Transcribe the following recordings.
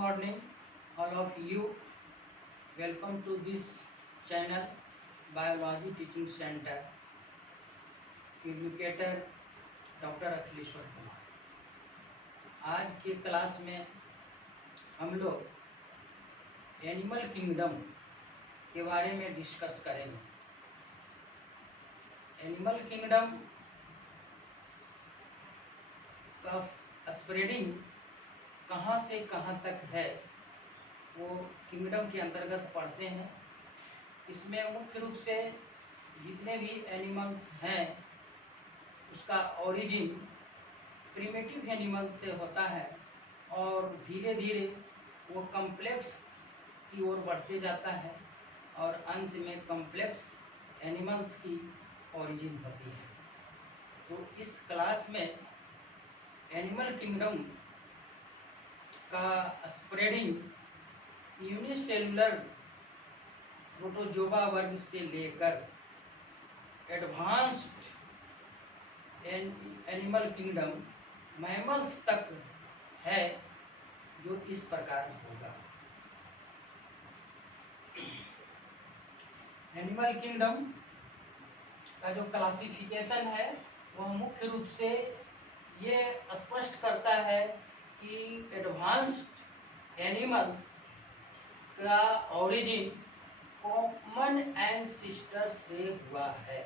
morning, all of you. Welcome to this channel, Biology Teaching Center. Educator doctor Akhileshwar Kumar. आज के class में हम लोग एनिमल किंगडम के बारे में डिस्कस करेंगे। एनिमल किंगडम का स्प्रेडिंग कहाँ से कहाँ तक है वो किंगडम के अंतर्गत पढ़ते हैं। इसमें मुख्य रूप से जितने भी एनिमल्स हैं उसका ओरिजिन प्रिमिटिव एनिमल से होता है और धीरे धीरे वो कॉम्प्लेक्स की ओर बढ़ते जाता है और अंत में कॉम्प्लेक्स एनिमल्स की ओरिजिन होती है। तो इस क्लास में एनिमल किंगडम का स्प्रेडिंग यूनिसेलुलर प्रोटोजोआ वर्ग से लेकर एडवांस्ड एनिमल किंगडम मैमल्स तक है, जो इस प्रकार होगा। एनिमल किंगडम का जो क्लासिफिकेशन है वह मुख्य रूप से ये स्पष्ट करता है कि एडवांस्ड एनिमल्स का ओरिजिन कॉमन एंसेस्टर से हुआ है।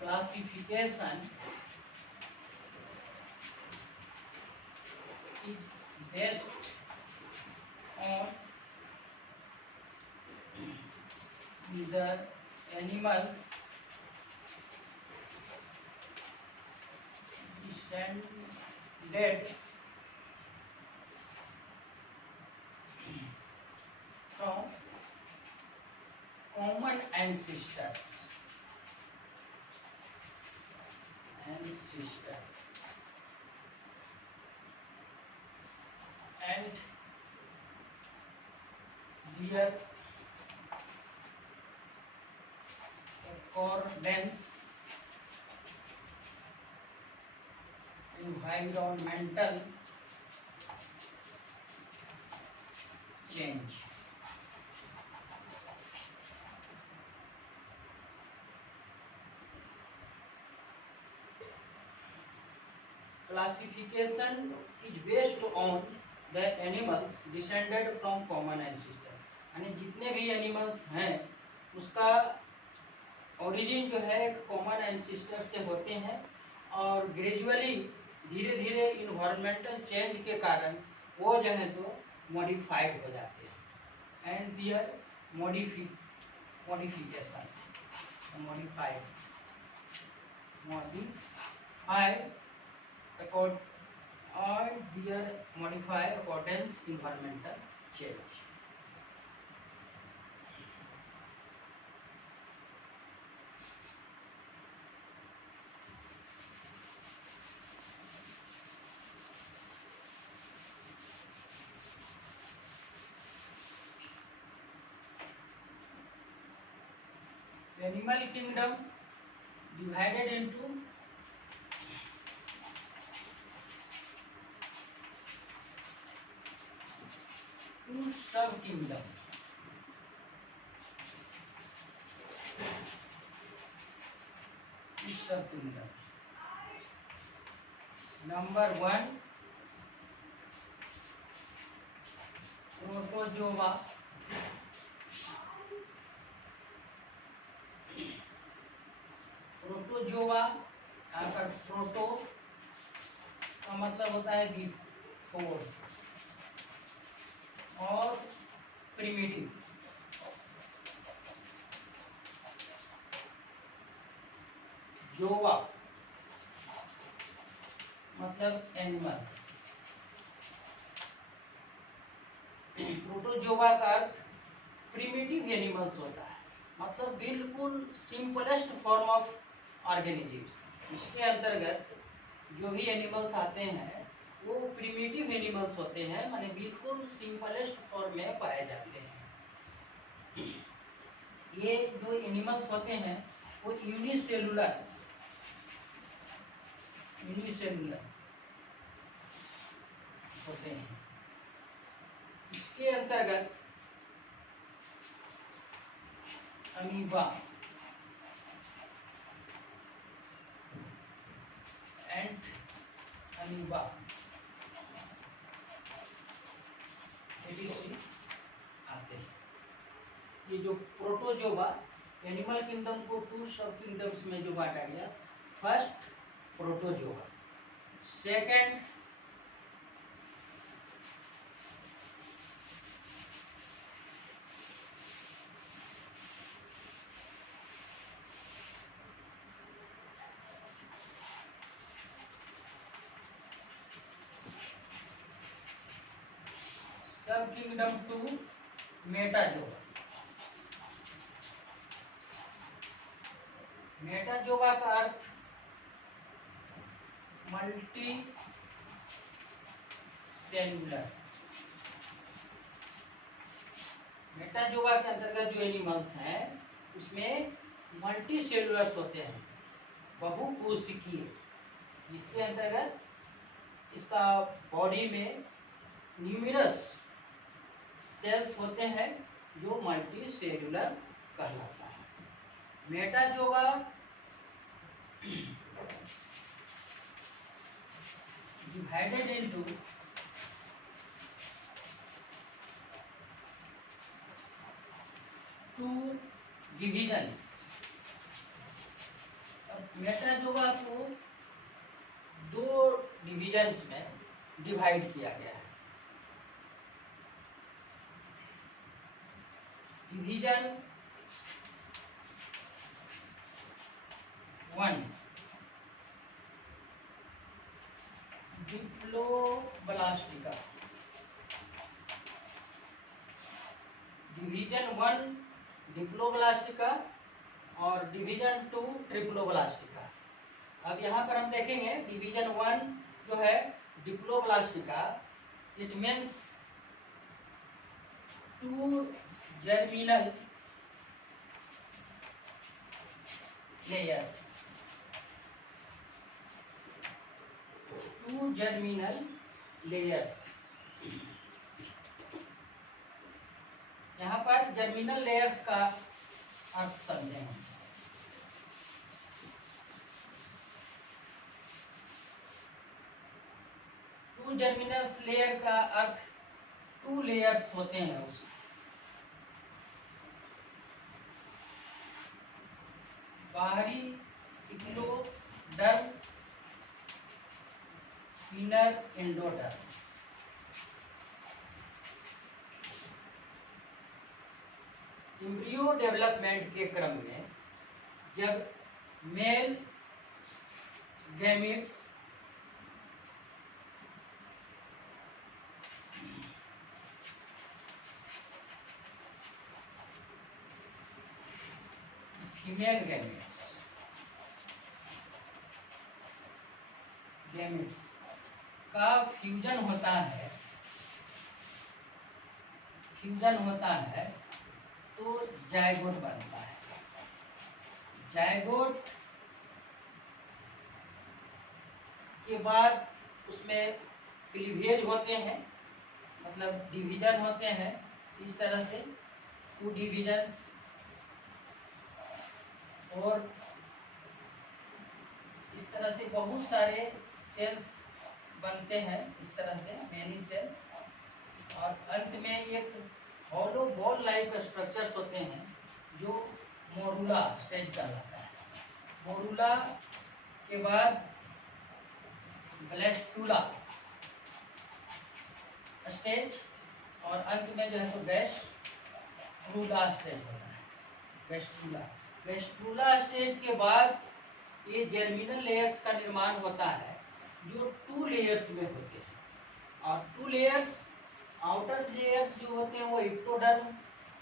Classification is based on the animals descended from common ancestors and their accordance environmental change। Classification is based on the animals descended from common ancestor, यानी जितने भी एनिमल्स हैं उसका origin जो है एक कॉमन एंसेस्टर से होते हैं और ग्रेजुअली धीरे धीरे इन्वायरमेंटल चेंज के कारण वो जो है तो मॉडिफाइड हो जाते हैं and their modified accordance environmental change। Animal kingdom divided into two sub-kingdom। Number one, protozoa. Protozoa यहाँ पर प्रोटो का मतलब होता है बिफोर और प्रिमिटिव। जोआ मतलब एनिमल्स। प्रोटोजोआ का अर्थ प्रिमिटिव एनिमल्स होता है, मतलब बिल्कुल सिंपलेस्ट फॉर्म ऑफ ऑर्गेनिजम्स। इसके अंतर्गत जो भी एनिमल्स आते हैं वो प्रिमिटिव एनिमल्स होते हैं, माने बिल्कुल सिंपलेस्ट फॉर्म में पाए जाते हैं। ये जो एनिमल्स होते हैं वो यूनिसेलुलर होते हैं। इसके अंतर्गत अमीबा एंड अमीबा एडीसी आते हैं। ये जो प्रोटोजोआ एनिमल किंगडम को 2 सब किंगडम्स में जो बांटा गया, फर्स्ट प्रोटोजोआ, सेकंड सब किंगडम 2 मेटाजोआ। मेटाजोआ का अर्थ मल्टी सेल्यूलर। मेटाजोआ के अंतर्गत जो एनिमल्स हैं उसमें मल्टी सेल्यूलर्स होते हैं, बहुकोशिकीय, जिसके अंतर्गत इसका बॉडी में न्यूमरस सेल्स होते हैं जो मल्टी सेल्यूलर कहलाता है। Metazoa divided into two divisions. Metazoa को 2 डिविजन्स में डिवाइड किया गया है। डिवीजन 1 डिप्लोब्लास्टिका, डिवीजन 1 डिप्लोब्लास्टिका और डिवीजन 2 ट्रिप्लोब्लास्टिका। अब यहाँ पर हम देखेंगे डिवीजन 1 जो है diploblastica, it means 2 germinal layers, 2 germinal layers. यहाँ पर जर्मिनल लेयर्स का अर्थ समझें हम। टू जर्मिनल लेयर का अर्थ 2 लेयर्स होते हैं उसमें। बाहरी इक्लोडर्म, इनर एंडोडर्म। एम्ब्रियो डेवलपमेंट के क्रम में जब मेल गैमेट्स फीमेल गैमेट्स का फ्यूजन होता है तो जायगोट बनता है। जायगोट के बाद उसमें क्लीवेज होते हैं, मतलब डिवीजन होते हैं। इस तरह से 2 डिविजन्स और इस तरह से बहुत सारे सेल्स बनते हैं, इस तरह से मेनी सेल्स, और अंत में एक हॉलो बॉल लाइक स्ट्रक्चर्स होते हैं जो मोरुला स्टेज कहलाता है। मोरुला के बाद ब्लेस्टुला स्टेज और अंत में जो है तो गैस्ट्रुला स्टेज होता है। गैस्ट्रुला स्टेज के बाद ये जर्मिनल लेयर्स का निर्माण होता है जो 2 लेयर्स में होते हैं। और 2 लेयर्स, आउटर लेयर्स जो होते हैं वो एक्टोडर्म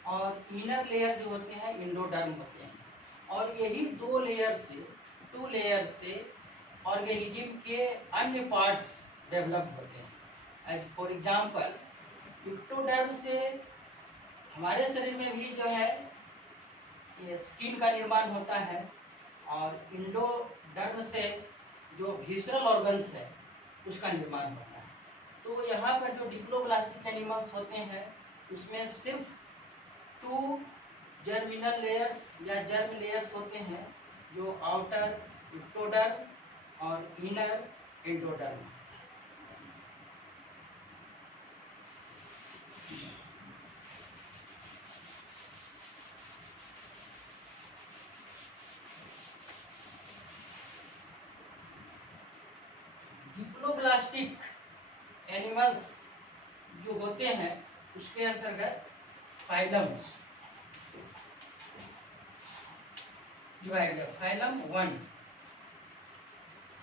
और इनर लेयर जो होते हैं एंडोडर्म होते हैं। और यही 2 लेयर से ऑर्गेनिज्म के अन्य पार्ट्स डेवलप होते हैं। एज फॉर एग्जांपल एक्टोडर्म से हमारे शरीर में भी जो है ये स्किन का निर्माण होता है, और एंडोडर्म से जो विसरल ऑर्गन्स है उसका निर्माण होता है। तो यह यहाँ पर जो डिप्लोब्लास्टिक एनिमल्स होते हैं उसमें सिर्फ 2 जर्मिनल लेयर्स या जर्म लेयर्स होते हैं, जो आउटर इक्टोडर्म और इनर एंडोडर्म। डिप्लोब्लास्टिक एनिमल्स जो होते हैं उसके अंतर्गत फाइलम्स डिवाइड किया। Phylum 1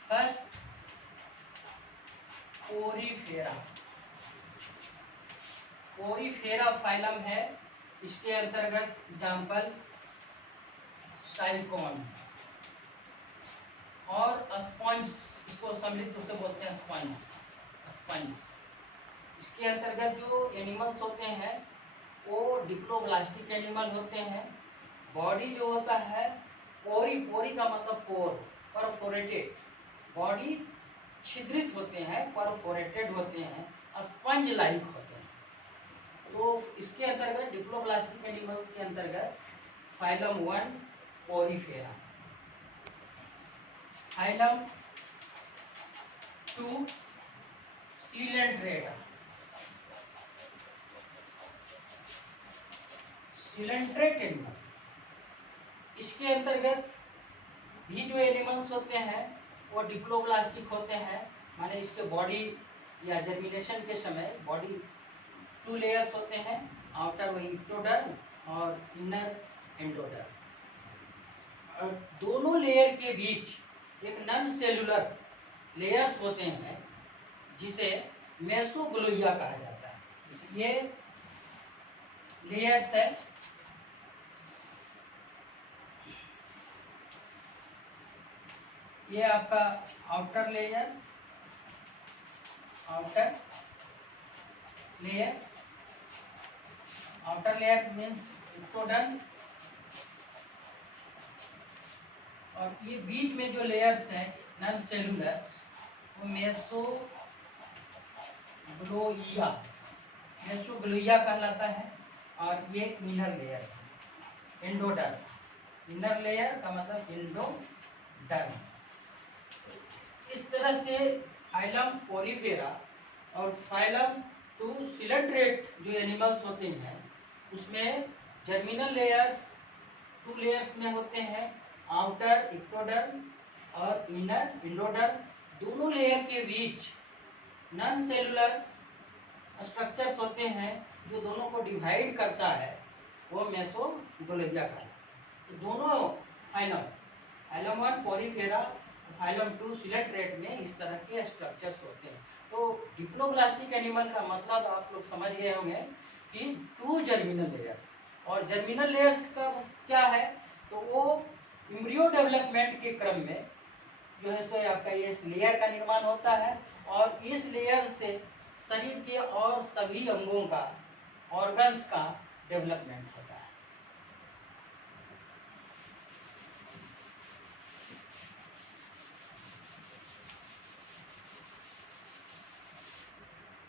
first Porifera. Porifera phylum है, इसके अंतर्गत एग्जाम्पल साइकोन और स्पंज, इसको सम्मिलित रूप से बोलते हैं स्पंज। स्पंज इसके अंतर्गत जो एनिमल्स होते हैं वो डिप्लोब्लास्टिक एनिमल होते हैं। बॉडी जो होता है पोरी, पोरी का मतलब पोर, परफोरेटेड, बॉडी छिद्रित होते हैं, परफोरेटेड होते हैं, स्पंज लाइक होते हैं। तो इसके अंतर्गत डिप्लोब्लास्टिक एनिमल्स के अंतर्गत phylum 1 Porifera, phylum 2 Coelenterata. Coelenterate animals, इसके अंतर्गत भी जो एनिमल्स होते हैं वो डिप्लोब्लास्टिक होते हैं, माने इसके बॉडी या जर्मिनेशन के समय बॉडी 2 लेयर्स होते हैं, आउटर वही इक्टोडर्म और इनर एंडोडर्म। और दोनों लेयर के बीच एक नॉन सेलुलर लेयर्स होते हैं जिसे मेसोग्लोइया कहा जाता है। ये लेयर्स है, ये आपका outer layer, outer layer, outer layer means ectoderm, और ये बीच में जो लेयर्स हैं नॉन सेलुलर वो मेसोग्लोइया, मेसोग्लोइया कहलाता है। और ये इनर लेयर है एंडोडर्म। इनर लेयर का मतलब एंडोडर्म। इस तरह से फाइलम पोरीफेरा और फाइलम 2 सीलेंट्रेट जो एनिमल्स होते हैं उसमें जर्मिनल लेयर्स 2 लेयर्स में होते हैं, आउटर इक्टोडर्म और इनर एंडोडर्म। दोनों लेयर के बीच नॉन सेलुलर स्ट्रक्चर्स होते हैं जो दोनों को डिवाइड करता है, वो मेसोग्लोइया का। तो दोनों फाइलम 1 पोरीफेरा, फाइलम 2 सीलेंट्रेट में इस तरह के स्ट्रक्चर्स होते हैं। तो डिप्लोब्लास्टिक एनिमल का मतलब आप लोग समझ गए होंगे कि 2 जर्मिनल लेयर्स। और जर्मिनल लेयर्स का क्या है, तो वो एम्ब्रियो डेवलपमेंट के क्रम में जो है सो आपका ये लेयर का निर्माण होता है, और इस लेयर से शरीर के और सभी अंगों का, ऑर्गन्स का डेवलपमेंट होता है।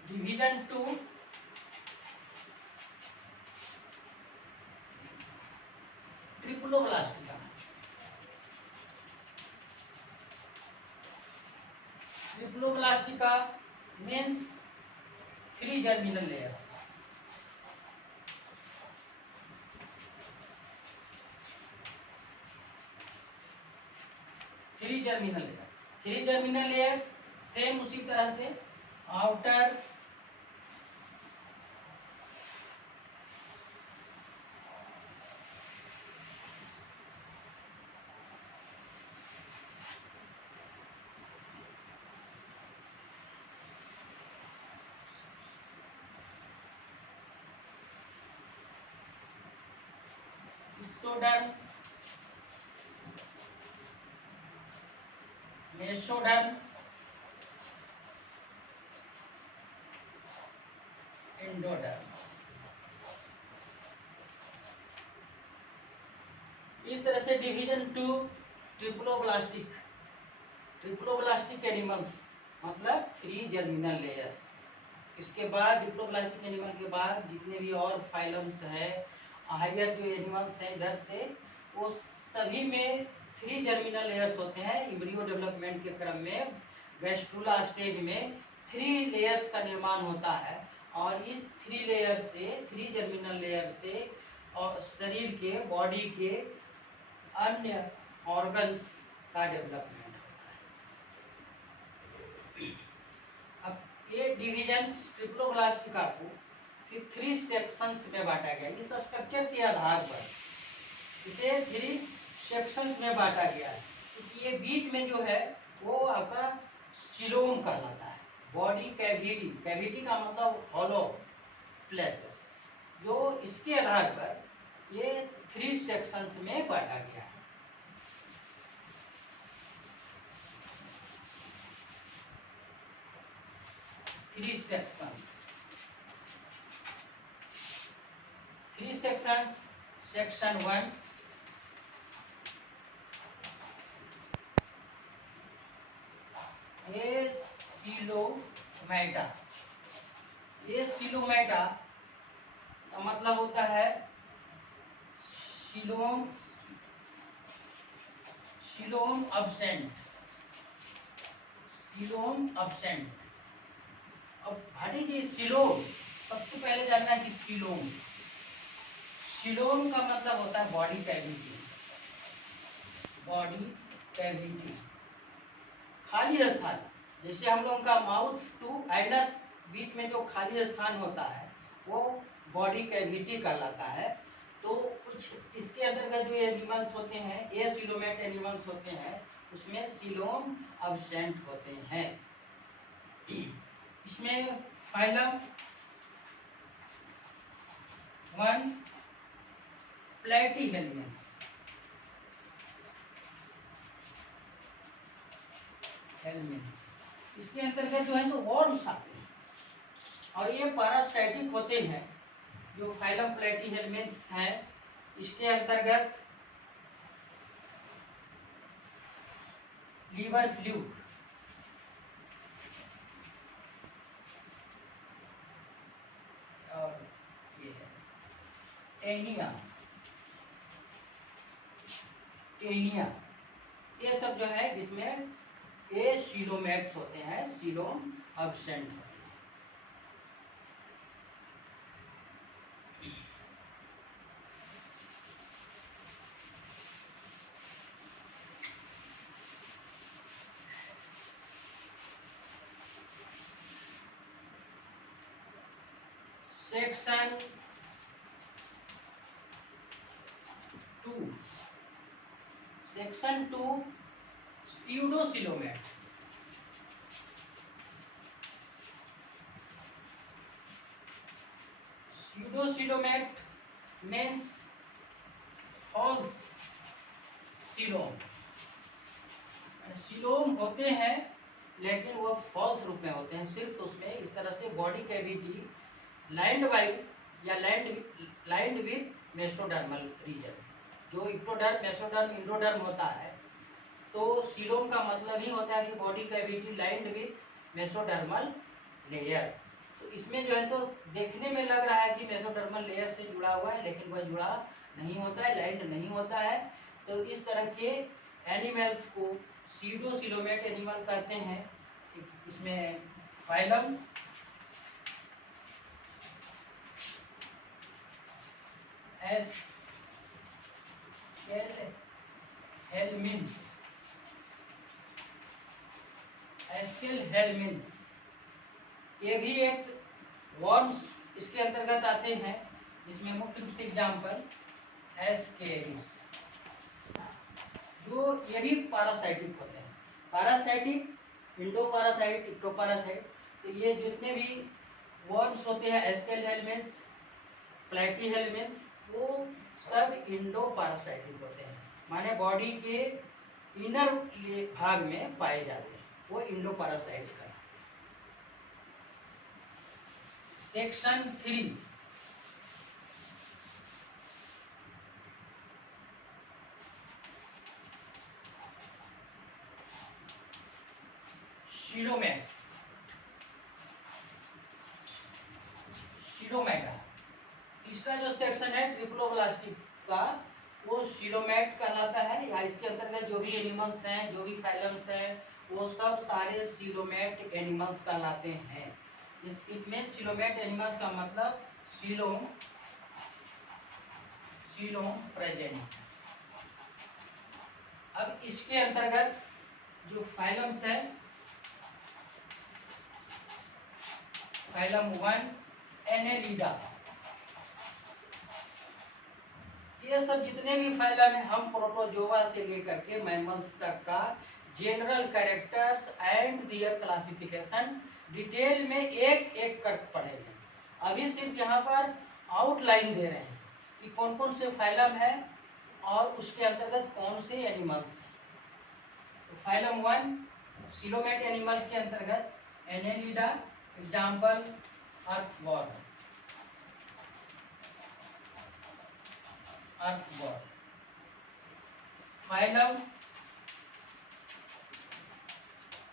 Division 2 triploblastica. Triploblastica means 3 germinal layer. Three germinal layers same उसी तरह से आउटर इक्टोडर्म, मेसोडर्म, एंडोडर्म। इस तरह से डिवीजन 2 ट्रिप्लोब्लास्टिक एनिमल्स मतलब 3 जर्मिनल लेयर्स, इसके बाद डिप्लोप्लास्टिक एनिमल के बाद जितने भी और फाइलम्स है, हायर जो एनिमल्स है इधर से, वो सभी में 3 जर्मिनल लेयर्स होते हैं। एम्ब्रियो डेवलपमेंट के क्रम में गैस्ट्रुला स्टेज में 3 लेयर्स का निर्माण होता है और इस 3 लेयर से 3 जर्मिनल लेयर से और शरीर के बॉडी के अन्य ऑर्गन्स का डेवलपमेंट होता है। अब ये डिवीजन ट्रिप्लोप्लास्टिका को फिर 3 सेक्शंस में बांटा गया। इस स्ट्रक्चर के आधार पर इसे 3 सेक्शंस में बांटा गया है क्योंकि ये बीच में जो है वो आपका सीलोम कहलाता है। बॉडी कैविटी, कैविटी का मतलब हॉलो प्लेसेस, जो इसके आधार पर ये 3 सेक्शंस में बांटा गया है। Three sections. Section 1, एसिलोमेटा। एसिलोमेटा का मतलब होता है coelom, coelom absent, coelom absent. अब भाटी जी सीलोम, सबसे पहले जानना कि सीलोम, सीलोम का मतलब होता है बॉडी कैविटी, बॉडी कैविटी, खाली स्थान। जैसे हम लोगों का माउथ टू एनस बीच में जो खाली स्थान होता है वो बॉडी कैविटी कहलाता है। तो कुछ इसके अंतर्गत जो एनिमल्स होते हैं, एसिलोमेट एनिमल्स होते हैं, उसमें सीलोम अब्सेंट होते हैं। इसमें फाइलम 1 प्लेटीहेल्मिन्स, इसके अंतर्गत जो है तो वर्म्स आते हैं और ये पैरासाइटिक होते हैं। जो फाइलम प्लेटीहेल्मिन्स हैं इसके अंतर्गत लीवर फ्लूक और ये है टेनिया, टेनिया, ये सब जो है जिसमें ये सीलोमेट्स होते हैं, सीलोम अब्सेंट होते हैं। Section 2, section 2 pseudocoelomate. Pseudocoelomate means false coelom. Coelom होते हैं लेकिन वो फॉल्स रूप में होते हैं। सिर्फ उसमें इस तरह से बॉडी कैविटी लाइंड बाय या लाइंड विथ मेसोडर्मल रीजन। जो इक्टोडर्म, मेसोडर्म, इंडोडर्म होता है, तो सीलोम का मतलब ही होता है कि body cavity lined with mesodermal layer. तो इसमें जो है सो देखने में लग रहा है कि मेसोडर्मल लेयर से जुड़ा हुआ है, लेकिन वह जुड़ा नहीं होता है, लाइंड नहीं होता है। तो इस तरह के एनिमल्स को स्यूडोसिलोमेट एनिमल कहते हैं। इसमें फाइलम एस्केलहेल्मिन्स, एस्केलहेल्मिन्स ये भी एक वर्म्स इसके अंतर्गत आते हैं, जिसमें मुख्य रूप से एग्जाम्पल एस्केरिस, जो ये भी पैरासाइटिक होते हैं। पैरासाइटिक, इंडोपैरासाइट, इक्टोपैरासाइट। तो ये जितने भी वर्म्स होते हैं, एस्केलहेल्मिन्स, प्लेटीहेल्मिन्स, वो सब इंडोपैरासाइटिक होते हैं, माने बॉडी के इनर भाग में पाए जाते हैं, वो इंडोपैरासाइट्स का। Section 3 coelomate. सीलोमेटा। तीसरा जो सेक्शन है ट्रिप्लोब्लास्टिक का, वो सीलोमेट कहलाता है, या इसके अंतर्गत जो भी एनिमल्स हैं, जो भी फाइलम्स हैं, वो सब सारे सीलोमेट एनिमल्स कहलाते हैं। इसमें सीलोमेट एनिमल्स का मतलब सीलोम प्रेजेंट। अब इसके अंतर्गत जो फाइलम्स है, फाइलम 1 एनेलिडा, ये सब जितने भी फाइलम है, हम प्रोटोजोआ से लेकर के मैमल्स तक का general characters and their classification detail में एक एक कर पढ़ेंगे। अभी सिर्फ यहाँ पर आउटलाइन दे रहे हैं कि कौन कौन से फाइलम है और उसके अंतर्गत कौन से एनिमल्स हैं। तो फाइलम 1 सीलोमेट एनिमल्स के अंतर्गत Annelida, example earthworm. Phylum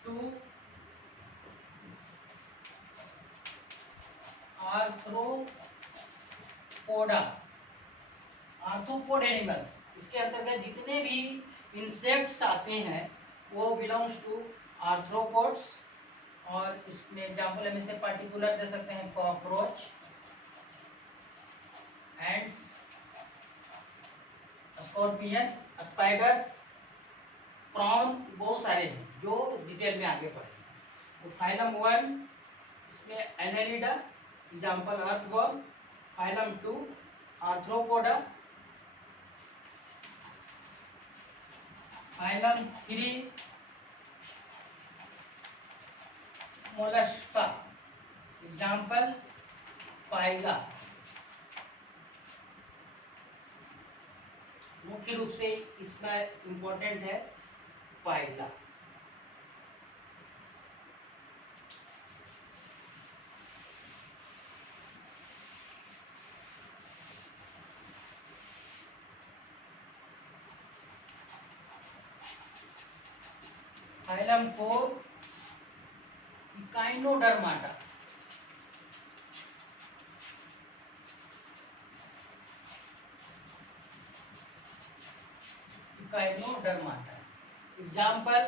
2 arthropoda, arthropod animals. इसके अंतर्गत जितने भी इंसेक्ट्स आते हैं वो बिलोंग्स टू आर्थ्रोपोड्स। और इसमें एग्जाम्पल हम इसे पार्टिकुलर दे सकते हैं, cockroach, ants, scorpion, spiders, prawn, बहुत सारे हैं जो डिटेल में आगे पढ़ेंगे। तो फाइलम 1 इसमें annelida, example earthworm. Phylum 2 arthropoda. Phylum 3 mollusca, example pila. मुख्य रूप से इसमें इंपॉर्टेंट है pila. Phylum 4 echinodermata, echinodermata, example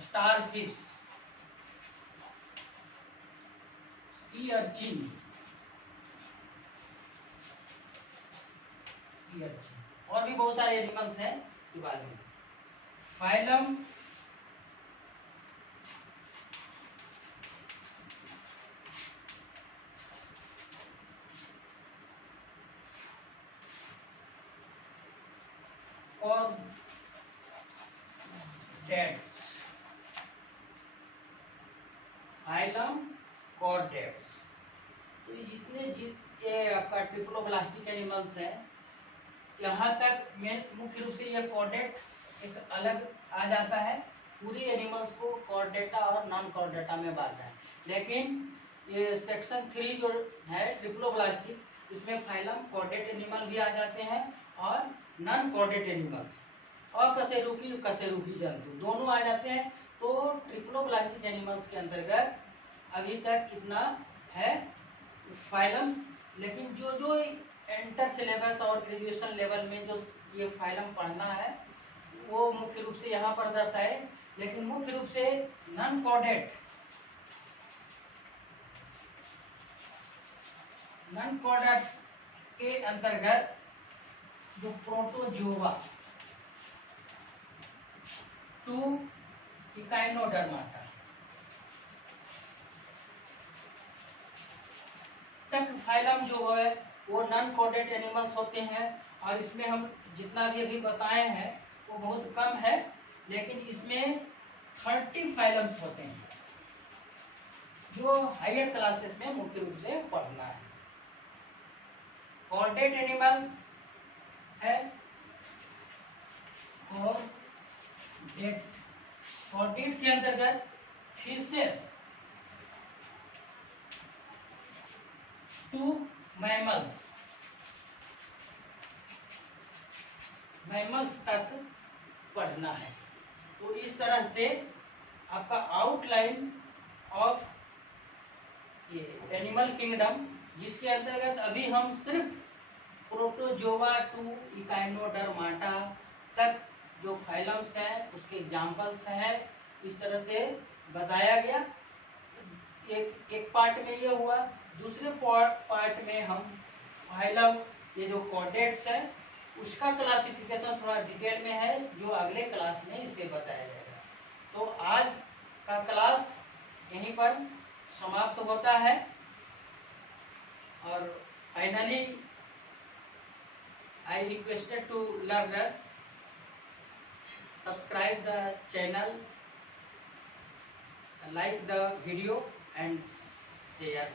starfish, sea urchin, और भी बहुत सारे एनिमल्स हैं के बारे में। Phylum chordates, phylum chordates. तो ये आपका ट्रिप्लोब्लास्टिक एनिमल्स है, यहाँ तक मुख्य रूप से ये कॉर्डेट एक अलग आ जाता है। पूरी एनिमल्स को कॉर्डेटा और नॉन कॉर्डेटा में बांटा है। लेकिन ये सेक्शन 3 जो है ट्रिप्लोब्लास्टिक, इसमें फाइलम कॉर्डेट एनिमल भी आ जाते हैं और नॉन कॉर्डेट एनिमल्स, और कशेरुकी जंतु दोनों आ जाते हैं। तो ट्रिप्लोब्लास्टिक एनिमल्स के अंतर्गत अभी तक इतना है फाइलम्स। लेकिन जो जो एंटर सिलेबस और ग्रेजुएशन लेवल में जो ये फाइलम पढ़ना है वो मुख्य रूप से यहाँ पर दर्शाए। लेकिन मुख्य रूप से नॉन कॉर्डेट के अंतर्गत जो प्रोटोजोआ 2 इकाइनोडर्माटा तक फाइलम जो है वो नॉन कॉर्डेट एनिमल्स होते हैं। और इसमें हम जितना भी अभी बताए हैं वो बहुत कम है, लेकिन इसमें 30 फाइलम्स होते हैं जो हायर क्लासेस में मुख्य रूप से पढ़ना है। कॉर्डेट एनिमल्स है कॉर्डेट के अंतर्गत फिशेस, 2 मैमल्स तक पढ़ना है। तो इस तरह से आपका आउटलाइन ऑफ ये एनिमल किंगडम, जिसके अंतर्गत अभी हम सिर्फ प्रोटोजोआ टू इकाइनोडर्माटा तक जो फाइलम्स हैं उसके एग्जाम्पल्स हैं, इस तरह से बताया गया। एक पार्ट में ये हुआ। दूसरे पार्ट में हम फाइलम, ये जो कॉर्डेट्स है उसका क्लासिफिकेशन थोड़ा डिटेल में है, जो अगले क्लास में इसे बताया जाएगा। तो आज का क्लास यहीं पर समाप्त होता है। और finally I requested to learners subscribe the channel, like the video and share.